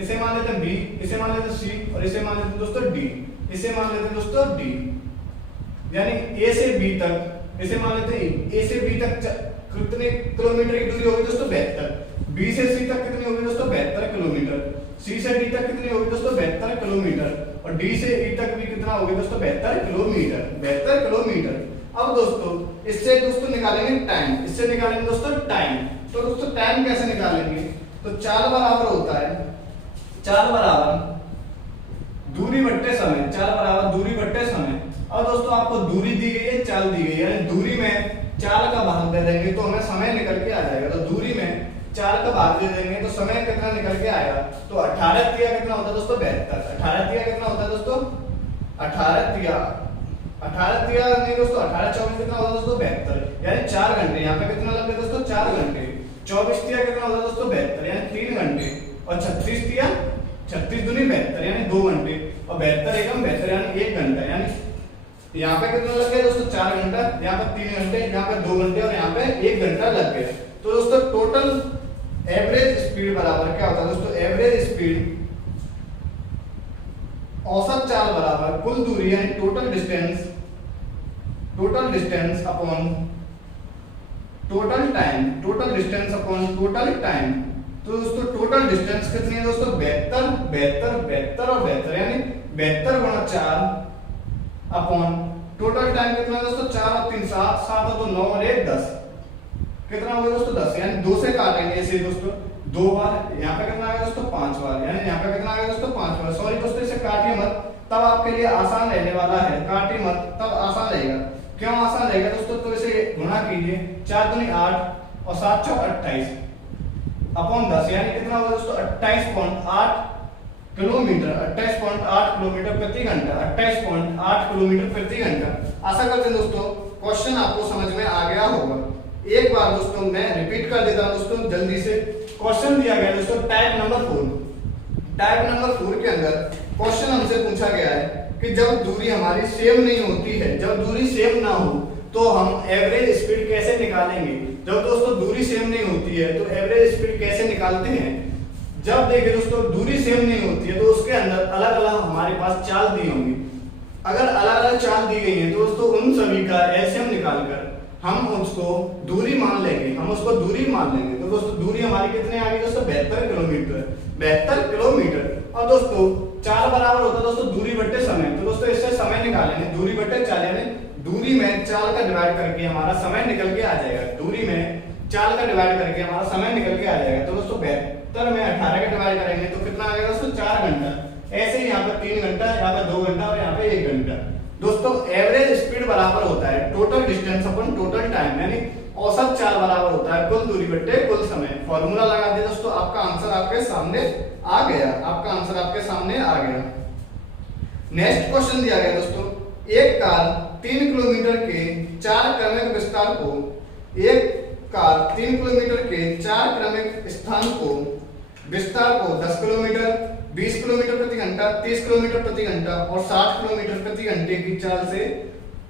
इसे मान लेते हैं बी, इसे मान लेते हैं सी और इसे मान लेते हैं दोस्तों डी, इसे मान लेते हैं दोस्तों डी, यानी ए से बी तक, इसे मान लेते हैं ए से बी तक कितने किलोमीटर की दूरी होगी दोस्तों 72, बी से सी तक कितनी होगी दोस्तों 72 किलोमीटर, सी से डी तक कितनी होगी दोस्तों 72 किलोमीटर और डी से ई तक भी कितना होगी दोस्तों 72 किलोमीटर, 72 किलोमीटर। अब दोस्तों इससे दोस्तों निकालेंगे टाइम, इससे निकालेंगे दोस्तों टाइम। तो दोस्तों टाइम कैसे निकालेंगे, तो 4 बराबर होता है, 4 बराबर दूरी बट्टे समय, 4 बराबर दूरी बट्टे समय। अब दोस्तों आपको दूरी दी गई है, चाल दी गई है, यानी दूरी में चाल का भाग दे देंगे तो हमें समय निकल के आ जाएगा। तो दूरी में चाल का भाग दे देंगे तो समय कितना निकल के आएगा, तो 18 तिया कितना होता है दोस्तों 72, 18 तिया कितना होता है दोस्तों 18 तिया नहीं दोस्तों 18 24 कितना होता है दोस्तों 72, यानी 4 घंटे। यहाँ पे कितना लग गया दोस्तों 4 घंटे। 24 तिया कितना होता है दोस्तों 72, यानी 3 घंटे और 36 तिया 36 दूनी 72 यानी 2 घंटे और 72 एकम 72 यानी 1 घंटा, यानी यहाँ पे कितना लग गया दोस्तों 4 घंटा, यहाँ पे 3 घंटे, यहाँ पे 2 घंटे और यहाँ पे 1 घंटा लग गया। तो दोस्तों टोटल एवरेज स्पीड बराबर क्या होता है दोस्तों, एवरेज स्पीड औसत चाल बराबर कुल दूरी यानी total distance upon total time, total distance upon total time. तो दोस्तों टोटल डिस्टेंस कितनी है दोस्तों 72 72 और 72 यानी 72 गुणा 4 अपॉन टोटल टाइम कितना है दोस्तों 4 और 3 7 7 और 2 9 और 1 10, कितना हो गया दोस्तों 10, यानी 2 से काटेंगे इसे दोस्तों 2 बार, यहाँ पे कितना आ गया दोस्तों 5 बार, यानी यहाँ पे कितना आ गया दोस्तों 5 बार। सॉरी दोस्तों इसे काटिए मत, तब आपके लिए आसान रहने वाला है, काटिए मत तब आसान रहेगा। क्यों आसान रहेगा दोस्तों, तो इसे गुणा कीजिए, 4 दूनी 8 और 7 चौक 28 अपॉन 10, यानी कितना होगा दोस्तों 28.8 किलोमीटर, 28.8 किलोमीटर प्रति घंटा, 28.8 किलोमीटर प्रति घंटा। आशा करते हैं दोस्तों क्वेश्चन आपको समझ में आ गया होगा। एक बार दोस्तों मैं रिपीट कर देता हूं दोस्तों जल्दी से। क्वेश्चन दिया गया दोस्तों टाइप नंबर 4, टाइप नंबर 4 के अंदर क्वेश्चन हमसे पूछा गया है कि जब दूरी हमारी सेम नहीं होती है, जब दूरी सेम ना हो तो हम एवरेज स्पीड कैसे निकालेंगे। जब दोस्तों दूरी सेम नहीं होती है तो एवरेज स्पीड कैसे निकालते हैं। जब देखिए दोस्तों दूरी सेम नहीं होती है तो उसके अंदर अलग अलग हमारे पास चाल दी होंगी। अगर अलग अलग चाल दी गई है तो दोस्तों उन सभी का एलसीएम निकालकर हम उसको दूरी मान लेंगे, हम उसको दूरी मान लेंगे। तो दोस्तों दूरी हमारी कितने आ गई दोस्तों 72 किलोमीटर, 72 किलोमीटर। और दोस्तों चाल बराबर होता है दोस्तों दूरी बट्टे समय, तो दोस्तों इससे समय निकालेंगे, दूरी बट्टे चाल, यानी दूरी में चाल का डिवाइड करके हमारा समय निकल के आ जाएगा, दूरी में चाल का डिवाइड करके हमारा समय निकल के आ जाएगा। तो दोस्तों 72 में 18 का डिवाइड करेंगे तो कितना आ जाएगा दोस्तों 4 घंटा। ऐसे ही यहाँ पर 3 घंटा, यहाँ पर 2 घंटा और यहाँ पे 1 घंटा। दोस्तों एवरेज स्पीड बराबर होता है टोटल डिस्टेंस अपन टोटल टाइम, यानी औसत चाल बराबर होता है कुल दूरी बट्टे कुल समय। फॉर्मूला लगा दिया दोस्तों, आपका आंसर आपके सामने आ गया, आपका आंसर आपके सामने आ गया। नेक्स्ट क्वेश्चन दिया गया दोस्तों, एक कार 3 किलोमीटर के 4 क्रमिक विस्तार को, एक कार 3 किलोमीटर के 4 क्रमिक स्थान को विस्तार को 10 किलोमीटर, 20 किलोमीटर प्रति घंटा, 30 किलोमीटर प्रति घंटा और 60 किलोमीटर प्रति घंटे की चाल से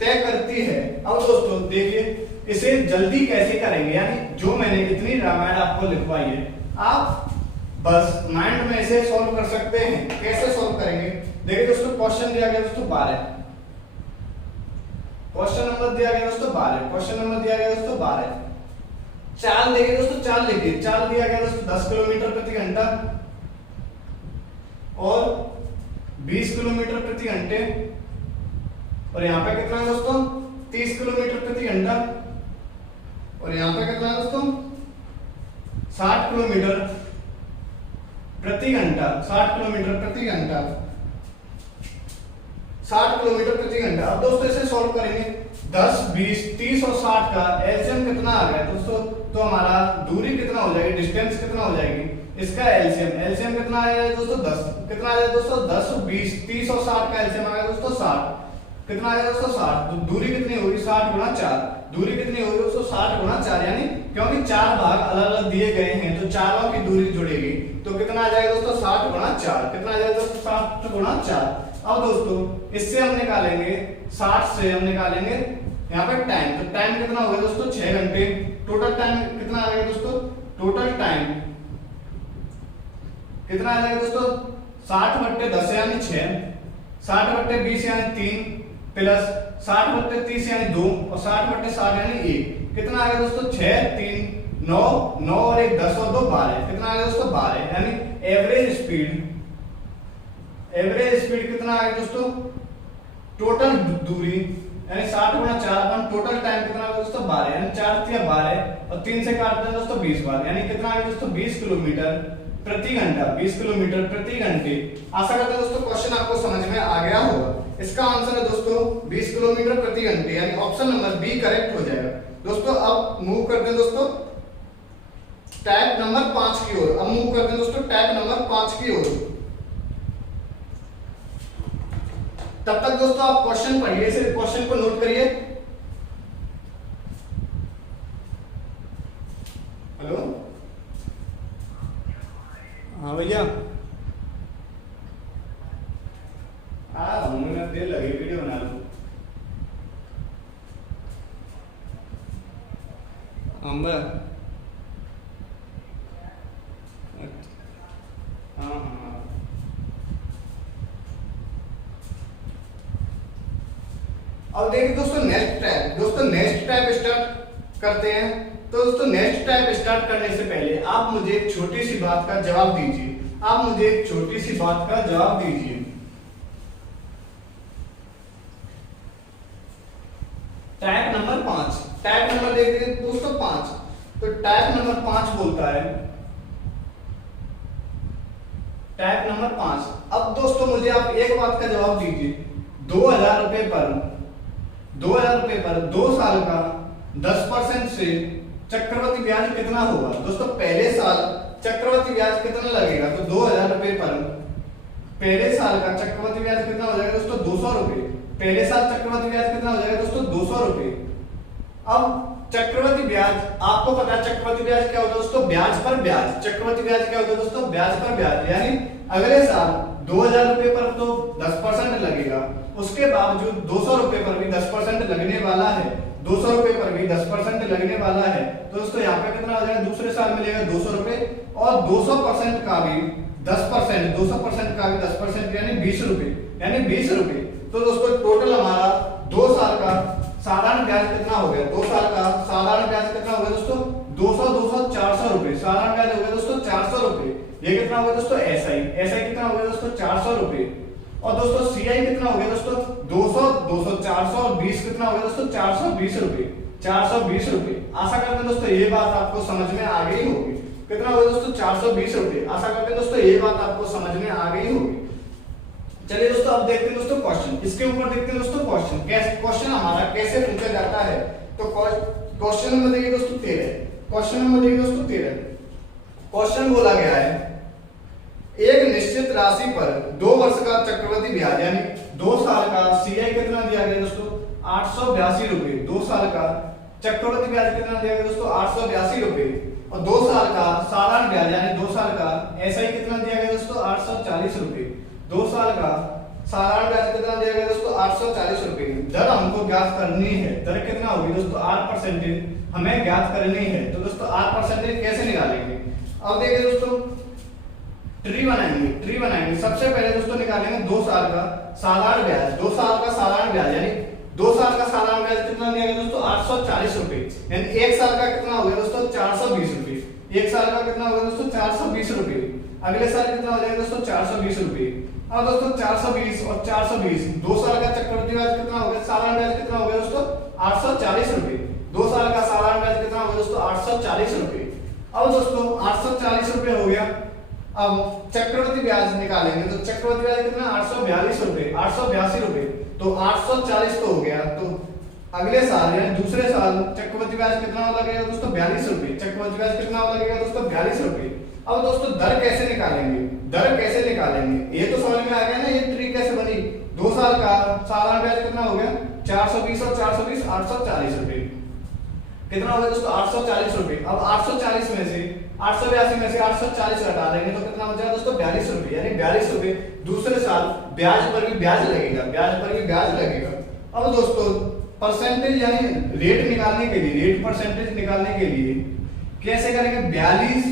तय करती है। अब दोस्तों देखिए इसे जल्दी कैसे करेंगे, यानी जो मैंने इतनी रामायण आपको लिखवाई है आप बस माइंड में इसे सॉल्व कर सकते हैं। कैसे सॉल्व करेंगे, देखिए दोस्तों क्वेश्चन दिया गया दोस्तों 12, क्वेश्चन नंबर दिया गया दोस्तों 12, क्वेश्चन नंबर दिया गया दोस्तों 12। चाल देखिए दोस्तों, चाल लिखिए, चाल दिया गया दोस्तों 10 किलोमीटर प्रति घंटा और 20 किलोमीटर प्रति घंटे, और यहाँ पे कितना है दोस्तों 30 किलोमीटर प्रति घंटा, और यहाँ पे कितना है दोस्तों 60 किलोमीटर प्रति घंटा, 60 किलोमीटर प्रति घंटा, 60 किलोमीटर प्रति घंटा। अब दोस्तों इसे सॉल्व करेंगे, 10, 20, 30 और 60 का एलसीएम कितना आ गया दोस्तों, तो हमारा दूरी कितना हो जाएगी, डिस्टेंस कितना हो जाएगी, इसका एलसीएम, एलसीएम कितना आएगा दोस्तों 10, कितना आ जाएगा दोस्तों 10, 20, 30 और 60 का एलसीएम आ गया दोस्तों 60, कितना आएगा दोस्तों 60। तो दूरी कितनी होगी 60 गुणा 4, दूरी कितनी होगी दोस्तों 60 गुणा 4, यानी क्योंकि 4 भाग अलग अलग दिए गए हैं तो चारों की दूरी जुड़ेगी, तो कितना आ जाएगा दोस्तों 60 गुणा 4, कितना आ जाएगा दोस्तों 60 गुणा 4। अब दोस्तों इससे हम निकालेंगे 60 से हम निकालेंगे यहाँ पे टाइम, तो टाइम कितना होगा दोस्तों 6 घंटे। टोटल टाइम कितना आ जाएगा दोस्तों, टोटल टाइम कितना आ जाएगा दोस्तों 60/10 यानी 6, 60/20 यानी 3 प्लस 60/30 यानी 2 और 60/60 यानी 1, कितना आ गया दोस्तों 6, 3, 9, 9 और 1 10 और 2 12, कितना आ गया दोस्तों 12, यानी एवरेज स्पीड, एवरेज स्पीड कितना आ गया दोस्तों टोटल दूरी यानी 60 गुणा 4 अपन टोटल टाइम कितना आ गया दोस्तों 12, यानी 4 3 12 और 3 से काटते हैं दोस्तों 20 बार, यानी कितना आ गया दोस्तों 20 किलोमीटर प्रति घंटा, 20 किलोमीटर प्रति घंटे। आशा करते हैं दोस्तों क्वेश्चन आपको समझ में आ गया होगा। इसका आंसर है दोस्तों 20 किलोमीटर प्रति घंटे, यानी ऑप्शन नंबर बी करेक्ट हो जाएगा। दोस्तों अब मूव करते हैं दोस्तों टाइप नंबर 5 की ओर, अब मूव करते हैं दोस्तों टाइप नंबर 5 की ओर। तब तक दोस्तों आप क्वेश्चन पढ़िए, सिर्फ क्वेश्चन को नोट करिए। हेलो, हाँ भैया आ रहा हूँ मैं, देर लगी वीडियो बना लूं। हाँ अब देखिए दोस्तों नेक्स्ट टाइप, दोस्तों नेक्स्ट टाइप स्टार्ट करते हैं। तो दोस्तों नेक्स्ट टाइप स्टार्ट करने से पहले आप मुझे एक छोटी सी बात का जवाब दीजिए, आप मुझे एक छोटी सी बात का जवाब दीजिए। टाइप नंबर 5, टाइप नंबर देखिए दोस्तों 5, तो टाइप नंबर 5 बोलता है टाइप नंबर 5। अब दोस्तों मुझे आप एक बात का जवाब दीजिए, 2000 रुपए पर 2 साल का 10% से चक्रवृद्धि ब्याज कितना होगा? दोस्तों पहले साल चक्रवृद्धि ब्याज कितना लगेगा? तो 2000 रुपए पर पहले साल का चक्रवृद्धि ब्याज कितना हो जाएगा दोस्तों? 200 रुपए। पहले साल चक्रवृद्धि ब्याज कितना हो जाएगा दोस्तों? 200 रुपए। अब चक्रवृद्धि ब्याज आपको पता है चक्रवृद्धि ब्याज क्या होता है दोस्तों? ब्याज पर ब्याज। चक्रवृद्धि ब्याज क्या होता है दोस्तों? ब्याज पर ब्याज। यानी अगले साल 2000 रुपए पर तो 10% लगेगा, उसके बावजूद 200 रुपए पर भी 10% लगने वाला है। 200 रुपए पर भी 10% लगने वाला है। तो दोस्तों यहाँ पे कितना हो जाएगा? दूसरे साल मिलेगा 200 रुपए और 200% का भी 10%, 200% का भी 10% यानी 20 रुपए, यानी 20 रुपए। तो दोस्तों टोटल हमारा 2 साल का साधारण ब्याज कितना हो गया? 2 साल का साधारण ब्याज कितना हो गया दोस्तों? 200 200 400 रुपए। साधारण ब्याज हो गया दोस्तों 400 रुपए। ये कितना हो गया दोस्तों? एसआई कितना हो गया दोस्तों? 400 रुपए। और दोस्तों सीआई कितना हो गया दोस्तों? 200 200 400 और 20 कितना हो गया दोस्तों? 420 रुपए। 420 रुपए। आशा करते हैं दोस्तों ये बात आपको समझ में आ गई होगी। कितना हो गया दोस्तों? 420 रुपए। आशा करते हैं दोस्तों ये बात आपको समझ में आ गई होगी। चलिए दोस्तों अब देखते हैं दोस्तों क्वेश्चन। इसके ऊपर देखते हैं दोस्तों क्वेश्चन। क्वेश्चन हमारा कैसे पूछा जाता है? तो क्वेश्चन नंबर देखिए दोस्तों 13। क्वेश्चन नंबर देखिए दोस्तों 13। क्वेश्चन बोला गया है एक निश्चित राशि पर 2 वर्ष का चक्रवृद्धि ब्याज यानी 2 साल का सीआई कितना दिया गया दोस्तों? 882 रुपए। 2 साल का चक्रवृद्धि ब्याज कितना दिया गया दोस्तों? 882 रुपए। और 2 साल का साधारण ब्याज यानी 2 साल का एसआई कितना दिया गया दोस्तों? 840 रुपए। 2 साल का साधारण ब्याज कितना दिया गया दोस्तों? 840 रुपए। दर हमको ज्ञात करनी है। दर कितना होगी दोस्तों? 8% हमें ज्ञात करनी है। तो दोस्तों 8% कैसे निकालेंगे? अब देखिए दोस्तों ट्री बनाएंगे। सबसे पहले दोस्तों निकालेंगे 2 साल का साधारण ब्याज। 2 साल का साधारण ब्याज यानी 2 साल का साधारण ब्याज कितना दिया गया दोस्तों? 840 रुपए। यानी 1 साल का कितना हो गया दोस्तों? 420 रुपए। 1 साल का कितना हो गया दोस्तों? 420 रुपए। अगले साल कितना हो जाएगा दोस्तों? 420 रुपए। अब दोस्तों 420 और 420 2 साल का चक्रवृद्धि ब्याज कितना हो गया? साधारण ब्याज कितना हो गया दोस्तों? 840 रुपए। 2 साल का साधारण ब्याज कितना हो गया दोस्तों? 840 रुपए। अब दोस्तों 840 रुपए हो गया। अब चक्रवृद्धि ब्याज निकालेंगे तो चक्रवृद्धि ब्याज कितना? 842 रुपए, 882 रुपए। तो 840 तो हो गया। तो अगले साल यानी दूसरे साल चक्रवृद्धि ब्याज कितना लगेगा दोस्तों? 42 रुपए। चक्रवृद्धि ब्याज कितना लगेगा दोस्तों? 42 रुपए। अब दोस्तों दर कैसे निकालेंगे? दर कैसे निकालेंगे ये तो समझ में आ गया ना। ये ट्री कैसे बनी? 2 साल का साधारण ब्याज कितना हो गया? 420 और 420 840 रुपए। कितना हो गया दोस्तों? 840 रुपए। अब 840 में से 882 में से 840 घटा देंगे तो कितना बचा दोस्तों? 42 रुपए। यानी 42 रुपए दूसरे साल ब्याज पर भी ब्याज लगेगा, ब्याज पर भी ब्याज लगेगा। अब दोस्तों परसेंटेज यानी रेट निकालने के लिए, रेट परसेंटेज निकालने के लिए कैसे करेंगे? 42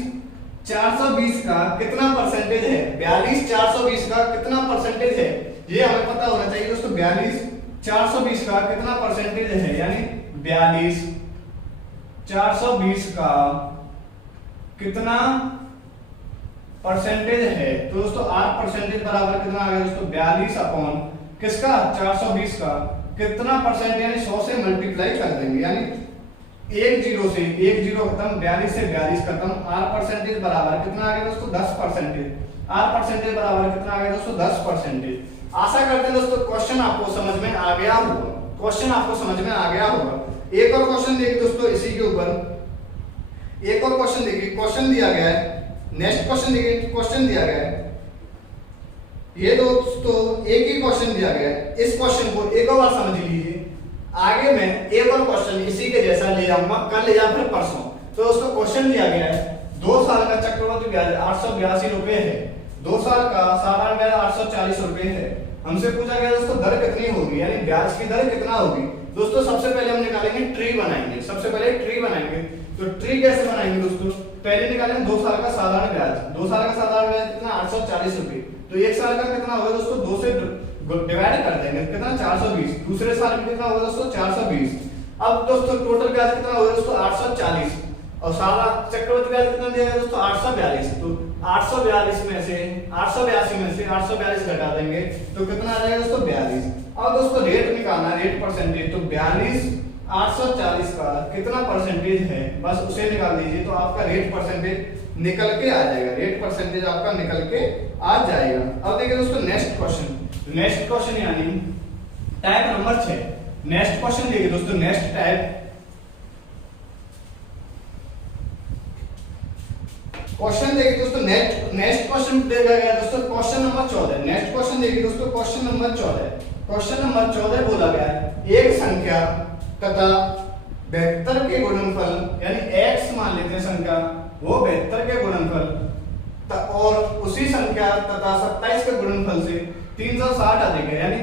420 का कितना परसेंटेज है? 42 420 का कितना परसेंटेज है ये हमें पता होना चाहिए दोस्तों। 42 420 का कितना परसेंटेज है? यानी 42 420 का कितना परसेंटेज है? तो दोस्तों 8% बराबर कितना आ गया दोस्तों? 42 अपॉन किसका? 420 का कितना परसेंट यानी 100 से मल्टीप्लाई कर देंगे। यानी 1 0 से 1 0 खत्म, 42 से 42 खत्म। 8% बराबर कितना आ गया दोस्तों? 10%। 8% बराबर कितना आ गया दोस्तों? 10%। आशा करते हैं दोस्तों क्वेश्चन आपको समझ में आ गया होगा। क्वेश्चन आपको समझ में आ गया होगा। एक और क्वेश्चन देखिए दोस्तों इसी के ऊपर। एक और क्वेश्चन देखिए। क्वेश्चन दिया गया है, नेक्स्ट क्वेश्चन देखिए। क्वेश्चन दिया गया है ये दोस्तों एक ही क्वेश्चन दिया गया है। इस क्वेश्चन को एक और बार समझ लीजिए। आगे मैं एक और क्वेश्चन इसी के जैसा ले जाऊंगा कल या फिर परसों। तो दोस्तों क्वेश्चन दिया गया है 2 साल का चक्रवृद्धि ब्याज 882 रुपए है। 2 साल का साधारण ब्याज 840 रुपए है। हमसे पूछा गया दोस्तों दर कितनी होगी यानी ब्याज की दर कितना होगी। दोस्तों सबसे पहले हम निकालेंगे ट्री बनाएंगे। सबसे पहले ट्री बनाएंगे। तो ट्री कैसे बनाएंगे दोस्तों? पहले निकालेंगे 2 साल का साधारण ब्याज। 2 साल का साधारण ब्याज कितना? 840 रुपए। तो 1 साल का कितना होगा दोस्तों? 2 से डिवाइड कर देंगे कितना? 420। दूसरे साल में कितना होगा दोस्तों? 420। अब दोस्तों टोटल ब्याज कितना होगा दोस्तों? 840। और सारा चक्रवृद्धि ब्याज कितना दिया गया दोस्तों? 842। तो 842 में से 882 में से 842 घटा देंगे तो कितना आ जाएगा दोस्तों? 42। अब दोस्तों रेट निकालना, रेट परसेंटेज। तो 42 840 का कितना परसेंटेज है बस उसे निकाल दीजिए। तो आपका रेट परसेंटेज निकल के आ जाएगा, रेट परसेंटेज आपका निकल के आ जाएगा। अब देखिए दोस्तों नेक्स्ट क्वेश्चन, नेक्स्ट क्वेश्चन यानी टाइप नंबर 6। नेक्स्ट क्वेश्चन देखिए दोस्तों, नेक्स्ट टाइप क्वेश्चन देखिए दोस्तों, नेक्स्ट क्वेश्चन देखा गया दोस्तों क्वेश्चन नंबर 14। नेक्स्ट क्वेश्चन देखिए दोस्तों क्वेश्चन नंबर 14। क्वेश्चन नंबर 14 बोला गया है एक संख्या तथा वेक्टर के गुणनफल यानी x मान लेते हैं संख्या, वो वेक्टर के गुणनफल और उसी संख्या तथा 27 के गुणनफल से 360 अधिक है, यानी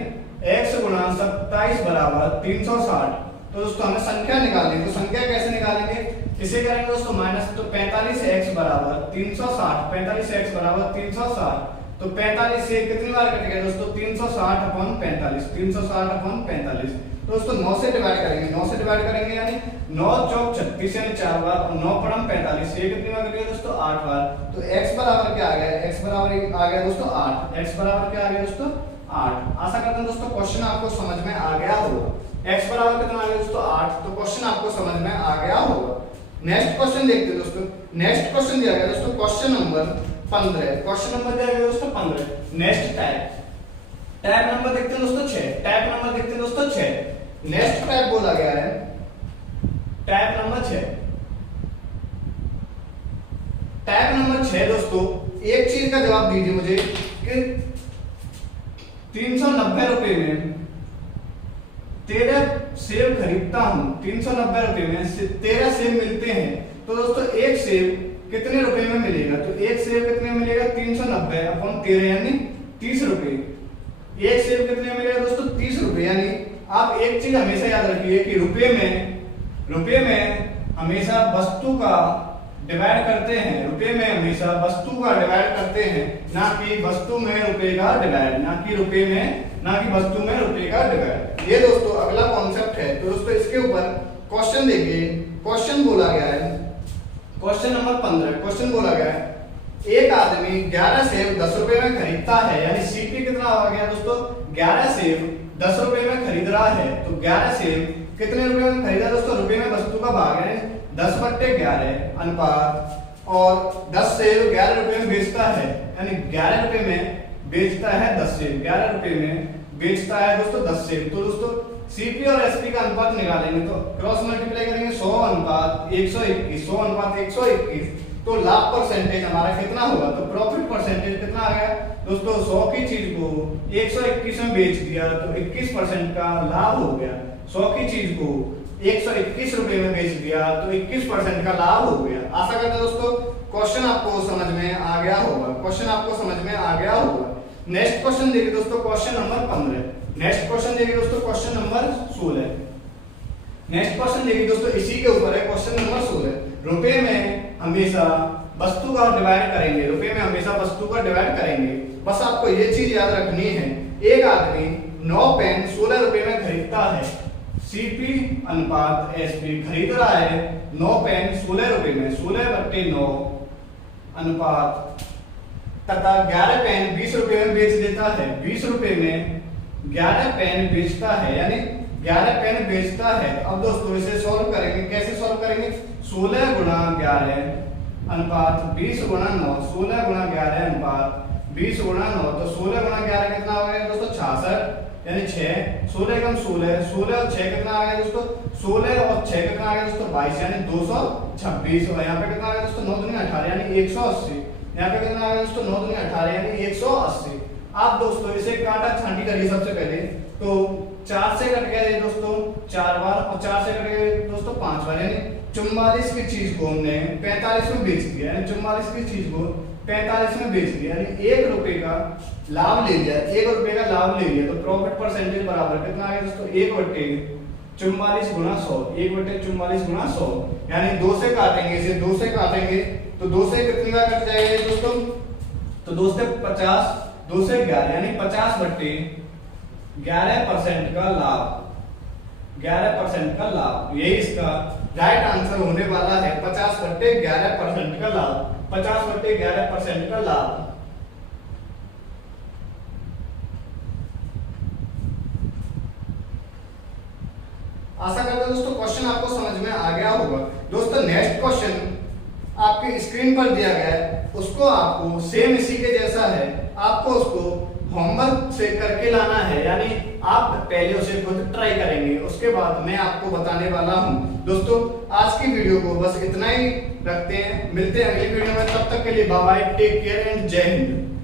x गुणा 27 बराबर 360। तो दोस्तों हमें संख्या निकालनी है, तो संख्या कैसे निकालेंगे, इसे करेंगे दोस्तों माइनस, तो 45x बराबर 360, 45x बराबर 360। तो 45 से कितनी बार कटेगा दोस्तों, 360 अपॉन 45, 360 अपॉन 45। तो दोस्तों 9 से डिवाइड करेंगे, 9 से डिवाइड करेंगे यानी 9 चौक 36 यानी 4 बार, और 9 पड़म 45 से कितनी बार कटेगा दोस्तों 8 बार। तो x बराबर क्या आ गया, x बराबर आ गया दोस्तों 8, x बराबर क्या आ गया दोस्तों 8। आशा करता हूं दोस्तों क्वेश्चन आपको समझ में आ गया होगा। x बराबर कितना आ गया दोस्तों 8, तो क्वेश्चन आपको समझ में आ गया होगा। नेक्स्ट क्वेश्चन देखते हैं दोस्तों, नेक्स्ट क्वेश्चन दिया गया दोस्तों क्वेश्चन नंबर 15। क्वेश्चन नंबर दिया गया दोस्तों 15। नेक्स्ट टाइप नंबर देखते हैं दोस्तों 6, टाइप नंबर देखते हैं दोस्तों 6। नेक्स्ट टाइप बोला गया है टाइप नंबर 6। टाइप नंबर 6 दोस्तों एक चीज का जवाब दीजिए मुझे कि 390 रुपए में 13 सेब खरीदता हूं, 390 रुपए में 13 सेब मिलते हैं, तो दोस्तों एक सेब कितने रुपए में मिलेगा, तो एक सेब कितने में मिलेगा 390 अपॉन 13 यानी 30 रुपए। एक सेब कितने में मिलेगा दोस्तों 30 रुपए। यानी आप एक चीज हमेशा याद रखिए कि रुपए में हमेशा वस्तु का डिवाइड करते हैं, रुपए में हमेशा वस्तु का डिवाइड करते हैं, ना कि वस्तु में रुपए का डिवाइड, ना कि वस्तु में रुपए का डिवाइड। ये दोस्तों अगला कॉन्सेप्ट है। तो दोस्तों इसके ऊपर क्वेश्चन देखिए, क्वेश्चन बोला गया है क्वेश्चन नंबर 15। क्वेश्चन बोला गया है एक आदमी 11 सेब 10 रुपए में खरीदता है, यानी सीपी कितना आ गया दोस्तों 11 सेब 10 रुपए में खरीद रहा है। तो 11 सेब कितने रुपए में खरीदा दोस्तों, रुपए में वस्तु का भाग है 10/11 अनुपात, और 10 सेब 11 रुपए में बेचता है, यानी 11 रुपए में बेचता है 10 सेब, 11 रुपए में बेचता है दोस्तों 10 सेब। तो दोस्तों सीपी और एसपी का अनुपात निकालेंगे, तो क्रॉस मल्टीप्लाई करेंगे 100 अनुपात 121, 100 अनुपात 121, तो लाभ परसेंटेज हमारा कितना होगा, तो प्रॉफिट परसेंटेज कितना आ गया दोस्तों, 100 की चीज को 121 में बेच दिया तो 21% का लाभ हो गया। 100 की चीज को 121 रुपए में बेच दिया तो 21% का लाभ हो गया। आशा करते हैं दोस्तों क्वेश्चन आपको समझ में आ गया होगा, क्वेश्चन आपको समझ में आ गया होगा। नेक्स्ट क्वेश्चन देखिए दोस्तों क्वेश्चन नंबर 15। नेक्स्ट क्वेश्चन देखिए दोस्तों क्वेश्चन नंबर 16। नेक्स्ट क्वेश्चन देखिए दोस्तों इसी के ऊपर है क्वेश्चन नंबर 16। रुपए में हमेशा वस्तु का डिवाइड करेंगे, रुपए में हमेशा वस्तु का डिवाइड करेंगे। बस आपको ये चीज याद रखनी है, एक आदमी 9 पेन 16 रुपए में खरीदता है, सीपी अनुपात एसपी खरीद रहा है 9 पेन 16 रुपए में, 16/9 अनुपात तथा 11 पेन 20 रुपए में बेच देता है, 20 रुपए में 11 पेन बेचता है, यानी 11 पेन बेचता है। अब दोस्तों इसे सॉल्व करेंगे, कैसे सॉल्व करेंगे, 16 गुणा 11 अनुपात 20 गुणा 9, 16 गुणा 11 अनुपात 20 गुणा 9, तो 16 गुणा 11 कितना हो गया दोस्तों 66 यानी 6, 16 कम 16, 16 और 6 कितना आ गया दोस्तों 16 और 6 कितना आ गया दोस्तों 22 यानी 226, और यहाँ पे कितना आ गया दोस्तों 9 दूनी 18 यानी 180, यहाँ पे कितना आ गया दोस्तों 9 दूनी 18 यानी 180। आप दोस्तों इसे काटा छांटी करिए सबसे पहले, तो 4 से कट गया ये दोस्तों 4 बार, और 4 से कट गया दोस्तों 5 बार, यानी 44 की चीज को हमने 45 में बेच दिया, यानी 44 की चीज को 45 में बेच दिया, यानी 1 रुपए का लाभ ले लिया, 1 रुपए का लाभ ले लिया। तो प्रॉफिट परसेंटेज बराबर कितना आ गया दोस्तों 1/44 गुणा 100, 1/44 गुणा 100, यानी 2 से काटेंगे, इसे 2 से काटेंगे तो 2 से कितनी बार कट जाएगा दोस्तों, तो 2 से 50, 2 से 11 यानी 50/11% का लाभ, 11% का लाभ, यही इसका राइट आंसर होने वाला है 50/11% का लाभ, 50/11% का लाभ। आशा करता हूं दोस्तों क्वेश्चन आपको समझ में आ गया होगा। दोस्तों नेक्स्ट क्वेश्चन आपके आपके स्क्रीन पर दिया गया है उसको आपको सेम इसी के जैसा है, आपको उसको होमवर्क से करके लाना है, यानी आप पहले उसे खुद ट्राई करेंगे, उसके बाद मैं आपको बताने वाला हूं। दोस्तों आज की वीडियो को बस इतना ही रखते हैं, मिलते हैं अगली वीडियो में, तब तक के लिए bye bye, take care and जय हिंद।